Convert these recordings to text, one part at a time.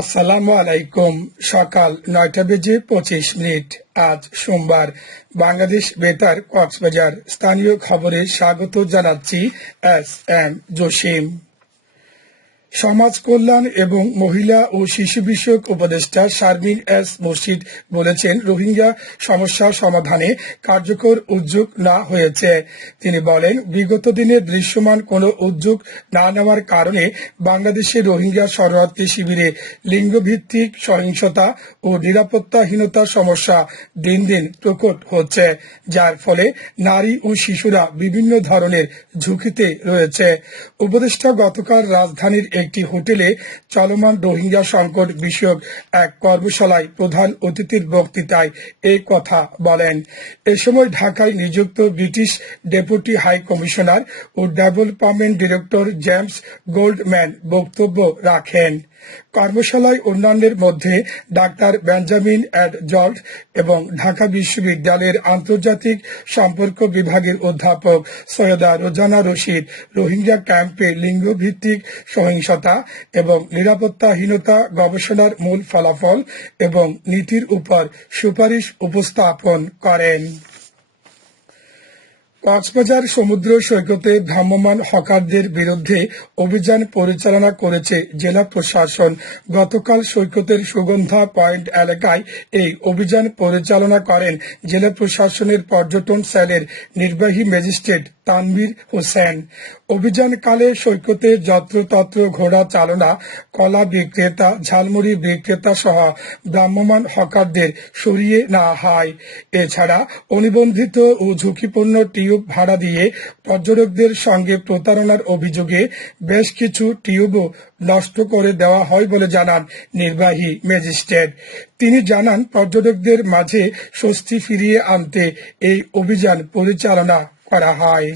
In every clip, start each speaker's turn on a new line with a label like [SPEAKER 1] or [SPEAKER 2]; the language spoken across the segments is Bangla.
[SPEAKER 1] আসসালামু আলাইকুম সকাল নয়টা বেজে পঁচিশ মিনিট আজ সোমবার বাংলাদেশ বেতার কক্সবাজার স্থানীয় খবরে স্বাগত জানাচ্ছি এস এম জসিম সমাজ কল্যাণ এবং মহিলা ও শিশু বিষয়ক উপদেষ্টা শারমিন এস মসজিদ বলেছেন রোহিঙ্গা সমস্যা সমাধানে কার্যকর উদ্যোগ না হয়েছে তিনি বলেন বিগত দিনে দৃশ্যমান কোন উদ্যোগ না নেওয়ার কারণে বাংলাদেশে রোহিঙ্গা শরণার্থী শিবিরে লিঙ্গভিত্তিক সহিংসতা ও নিরাপত্তাহীনতার সমস্যা দিন দিন প্রকট হচ্ছে যার ফলে নারী ও শিশুরা বিভিন্ন ধরনের ঝুঁকিতে রয়েছে উপদেষ্টা গতকাল রাজধানীর একটি হোটেলে চলমান রোহিঙ্গা সংকট বিষয়ক এক কর্মশালায় প্রধান অতিথির বক্তৃতায় এ কথা বলেন এ সময় ঢাকায় নিযুক্ত ব্রিটিশ ডেপুটি হাই কমিশনার ও ডেভেলপমেন্ট ডিরেক্টর জেমস গোল্ডম্যান বক্তব্য রাখেন কর্মশালায় অন্যান্যের মধ্যে ডাক্তার বেঞ্জামিন অ্যাড জর্জ এবং ঢাকা বিশ্ববিদ্যালয়ের আন্তর্জাতিক সম্পর্ক বিভাগের অধ্যাপক সৈয়দা রোজানা রশিদ রোহিঙ্গা ক্যাম্পে লিঙ্গভিত্তিক সহিংসতা এবং নিরাপত্তাহীনতা গবেষণার মূল ফলাফল এবং নীতির উপর সুপারিশ উপস্থাপন করেন কক্সবাজার সমুদ্র সৈকতে ভ্রাম্যমান হকারদের বিরুদ্ধে অভিযান পরিচালনা করেছে জেলা প্রশাসন গতকাল সৈকতের সুগন্ধা পয়েন্ট এলাকায় এই অভিযান পরিচালনা করেন জেলা প্রশাসনের পর্যটন সেলের নির্বাহী ম্যাজিস্ট্রেট তানভীর হোসেন অভিযানকালে সৈকতে যত্রতত্র ঘোড়া চালনা কলা বিক্রেতা ঝালমুড়ি বিক্রেতা সহ ভ্রাম্যমান হকারদের সরিয়ে না হয় এছাড়া অনিবন্ধিত ও ঝুঁকিপূর্ণ টিউব টিউব ভাড়া দিয়ে পর্যটকদের সঙ্গে প্রতারণার অভিযোগে বেশ কিছু টিউবও নষ্ট করে দেওয়া হয় বলে জানান নির্বাহী ম্যাজিস্ট্রেট তিনি জানান পর্যটকদের মাঝে স্বস্তি ফিরিয়ে আনতে এই অভিযান পরিচালনা করা হয়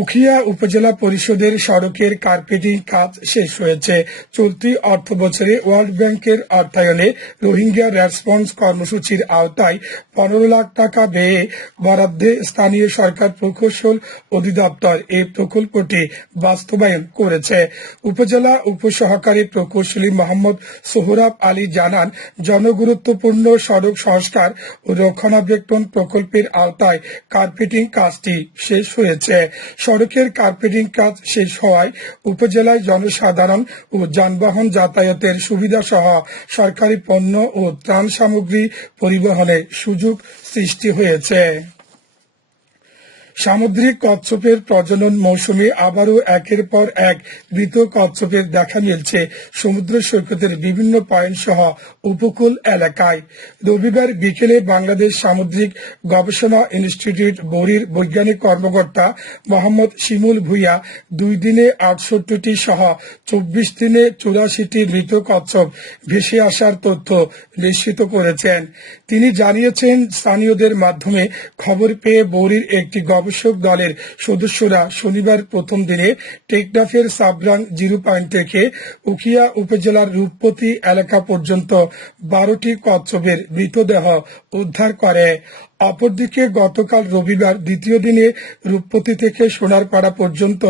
[SPEAKER 1] উখিয়া উপজেলা পরিষদের সড়কের কার্পেটিং কাজ শেষ হয়েছে চলতি অর্থ বছরে ওয়ার্ল্ড ব্যাংকের অর্থায়নে রোহিঙ্গা রেসপন্স কর্মসূচির আওতায় পনেরো লাখ টাকা ব্যয়ে বরাদ্দে স্থানীয় সরকার প্রকৌশল অধিদপ্তর এই প্রকল্পটি বাস্তবায়ন করেছে উপজেলা উপসহকারী প্রকৌশলী মোহাম্মদ সোহরাব আলী জানান জনগুরুত্বপূর্ণ সড়ক সংস্কার ও রক্ষণাবেক্ষণ প্রকল্পের আওতায় কার্পেটিং কাজটি শেষ হয়েছে সড়কের কার্পেটিং কাজ শেষ হওয়ায় উপজেলায় জনসাধারণ ও যানবাহন যাতায়াতের সুবিধা সহ সরকারি পণ্য ও ত্রাণ সামগ্রী পরিবহনে সুযোগ সৃষ্টি হয়েছে সামুদ্রিক কচ্ছপের প্রজনন মৌসুমে আবারও একের পর এক মৃত কচ্ছপের দেখা মিলছে সমুদ্র সৈকতের বিভিন্ন পয়েন্ট সহ উপকূল এলাকায় রবিবার বিকেলে বাংলাদেশ সামুদ্রিক গবেষণা ইনস্টিটিউট বরির বৈজ্ঞানিক কর্মকর্তা মোহাম্মদ শিমুল ভুইয়া দুই দিনে আটষট্টিটি সহ চব্বিশ দিনে চুরাশিটি মৃত কচ্ছপ ভেসে আসার তথ্য নিশ্চিত করেছেন তিনি জানিয়েছেন স্থানীয়দের মাধ্যমে খবর পেয়ে বরির একটি গবেষণা আবশ্যক দলের সদস্যরা শনিবার প্রথম দিনে টেকডাফের সাবরাং জিরো পয়েন্ট থেকে উখিয়া উপজেলার রূপপতি এলাকা পর্যন্ত বারোটি কচ্ছপের মৃতদেহ উদ্ধার করে অপরদিকে গতকাল রবিবার দ্বিতীয় দিনে রূপপতি থেকে সোনারপাড়া পর্যন্ত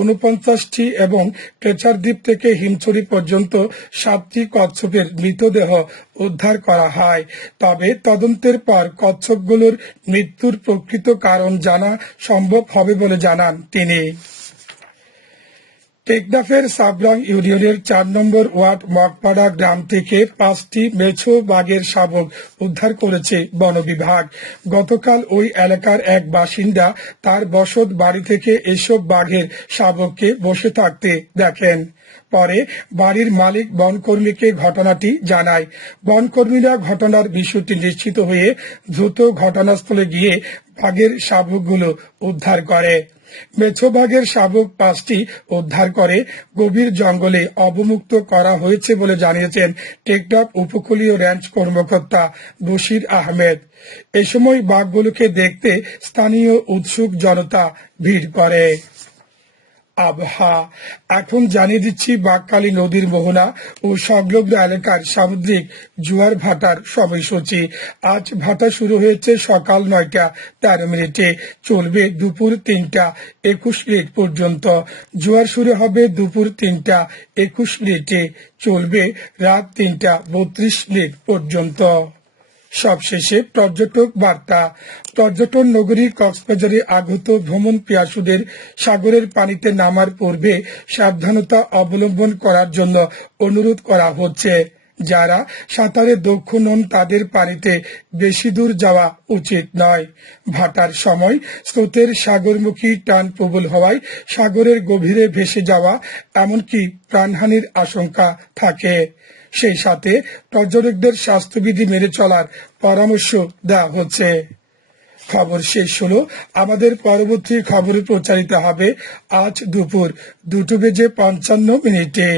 [SPEAKER 1] উনপঞ্চাশটি এবং পেচারদ্বীপ থেকে হিমছড়ি পর্যন্ত সাতটি কচ্ছপের মৃতদেহ উদ্ধার করা হয় তবে তদন্তের পর কচ্ছপগুলোর মৃত্যুর প্রকৃত কারণ জানা সম্ভব হবে বলে জানান তিনি টেকদাফের সাবরং ইউনিয়নের চার নম্বর ওয়ার্ড মগপাড়া গ্রাম থেকে পাঁচটি মেছো বাঘের শাবক উদ্ধার করেছে বন বিভাগ গতকাল ওই এলাকার এক বাসিন্দা তার বসত বাড়ি থেকে এসব বাঘের শাবককে বসে থাকতে দেখেন পরে বাড়ির মালিক বনকর্মীকে ঘটনাটি জানায় বনকর্মীরা ঘটনার বিষয়টি নিশ্চিত হয়ে দ্রুত ঘটনাস্থলে গিয়ে বাঘের শাবকগুলো উদ্ধার করে মেছোবাঘের শাবক পাঁচটি উদ্ধার করে গভীর জঙ্গলে অবমুক্ত করা হয়েছে বলে জানিয়েছেন টেকটক উপকূলীয় র্যাঞ্চ কর্মকর্তা বশির আহমেদ এ সময় বাঘগুলোকে দেখতে স্থানীয় উৎসুক জনতা ভিড় করে আবহা এখন জানিয়ে দিচ্ছি বাককালী নদীর মোহনা ও সংলগ্ন এলাকার সামুদ্রিক জোয়ার ভাটার সময়সূচি আজ ভাটা শুরু হয়েছে সকাল নয়টা তেরো মিনিটে চলবে দুপুর তিনটা একুশ মিনিট পর্যন্ত জোয়ার শুরু হবে দুপুর তিনটা একুশ মিনিটে চলবে রাত তিনটা বত্রিশ মিনিট পর্যন্ত সবশেষে পর্যটক বার্তা পর্যটন নগরী কক্সবাজারে আগত ভ্রমণ পিয়াসুদের সাগরের পানিতে নামার পূর্বে সাবধানতা অবলম্বন করার জন্য অনুরোধ করা হচ্ছে যারা সাঁতারে দক্ষ নন তাদের পানিতে বেশি দূর যাওয়া উচিত নয় ভাটার সময় স্রোতের সাগরমুখী টান প্রবল হওয়ায় সাগরের গভীরে ভেসে যাওয়া এমনকি প্রাণহানির আশঙ্কা থাকে সেই সাথে পর্যটকদের স্বাস্থ্যবিধি মেনে চলার পরামর্শ দেওয়া হচ্ছে খবর শেষ হলো আমাদের পরবর্তী খবর প্রচারিত হবে আজ দুপুর দুটো বেজে পঞ্চান্ন মিনিটে